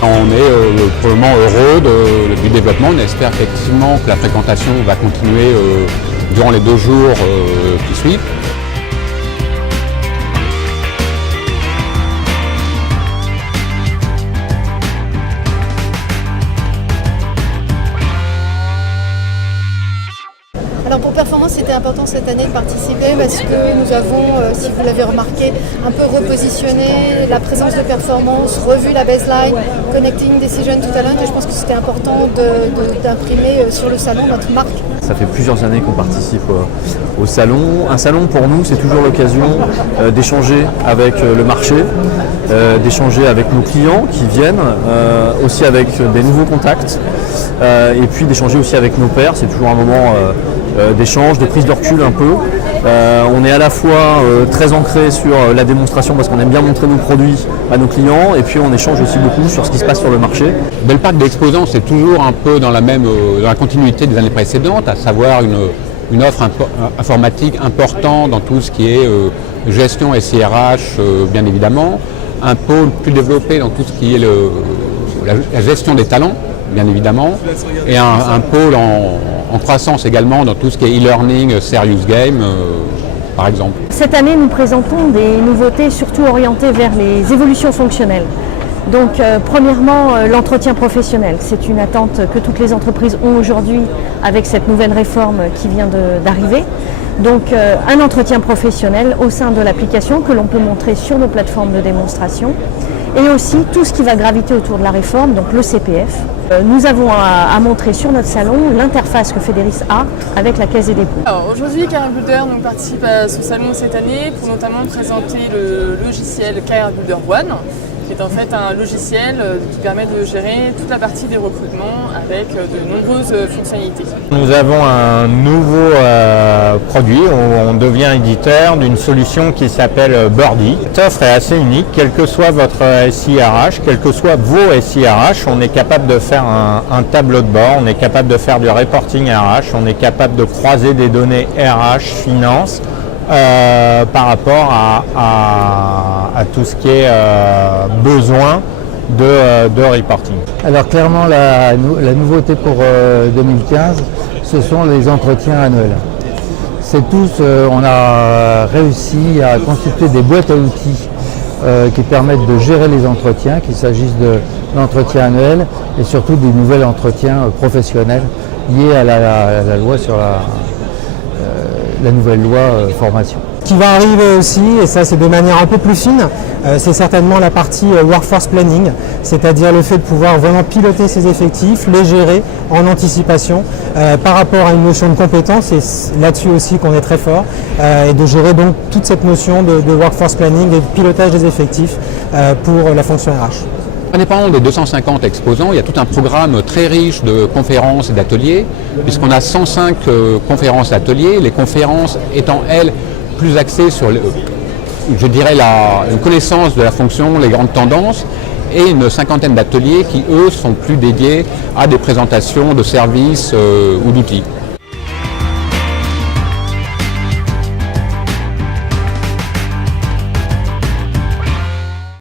On est pour le moment heureux du développement. On espère effectivement que la fréquentation va continuer durant les 2 jours qui suivent. Alors pour Performance, c'était important cette année de participer parce que nous avons, si vous l'avez remarqué, un peu repositionné la présence de Performance, revu la baseline, Connecting Decision tout à l'heure, et je pense que c'était important d'imprimer sur le salon notre marque. Ça fait plusieurs années qu'on participe au salon. Un salon pour nous, c'est toujours l'occasion d'échanger avec le marché, d'échanger avec nos clients qui viennent, aussi avec des nouveaux contacts, et puis d'échanger aussi avec nos pairs. C'est toujours un moment d'échange, de prise de recul un peu. On est à la fois très ancré sur la démonstration parce qu'on aime bien montrer nos produits à nos clients, et puis on échange aussi beaucoup sur ce qui se passe sur le marché. Le parc d'exposants, c'est toujours un peu dans la continuité des années précédentes, à savoir une offre informatique importante dans tout ce qui est gestion SIRH, bien évidemment, un pôle plus développé dans tout ce qui est la gestion des talents, bien évidemment, et un pôle en croissance également dans tout ce qui est e-learning, serious game, par exemple. Cette année, nous présentons des nouveautés surtout orientées vers les évolutions fonctionnelles. Donc, premièrement, l'entretien professionnel. C'est une attente que toutes les entreprises ont aujourd'hui avec cette nouvelle réforme qui vient d'arriver. Donc, un entretien professionnel au sein de l'application que l'on peut montrer sur nos plateformes de démonstration. Et aussi tout ce qui va graviter autour de la réforme, donc le CPF. Nous avons à montrer sur notre salon l'interface que Federis a avec la Caisse des dépôts. Alors aujourd'hui, Career Builder participe à ce salon cette année pour notamment présenter le logiciel Career Builder One, qui est en fait un logiciel qui permet de gérer toute la partie des recrutements avec de nombreuses fonctionnalités. Nous avons un nouveau produit où on devient éditeur d'une solution qui s'appelle Birdie. Cette offre est assez unique, quel que soit votre SIRH, quel que soit vos SIRH, on est capable de faire un tableau de bord, on est capable de faire du reporting RH, on est capable de croiser des données RH, finance, par rapport à tout ce qui est besoin de reporting. Alors clairement, la nouveauté pour 2015, ce sont les entretiens annuels. C'est tous, on a réussi à constituer des boîtes à outils qui permettent de gérer les entretiens, qu'il s'agisse de l'entretien annuel et surtout des nouveaux entretiens professionnels liés à la loi sur la nouvelle loi formation. Ce qui va arriver aussi, et ça c'est de manière un peu plus fine, c'est certainement la partie workforce planning, c'est-à-dire le fait de pouvoir vraiment piloter ses effectifs, les gérer en anticipation par rapport à une notion de compétence, et là-dessus aussi qu'on est très fort, et de gérer donc toute cette notion de workforce planning et de pilotage des effectifs pour la fonction RH. Indépendamment des 250 exposants, il y a tout un programme très riche de conférences et d'ateliers, puisqu'on a 105 conférences et ateliers, les conférences étant, elles, plus axées sur, je dirais, une connaissance de la fonction, les grandes tendances, et une cinquantaine d'ateliers qui, eux, sont plus dédiés à des présentations de services ou d'outils.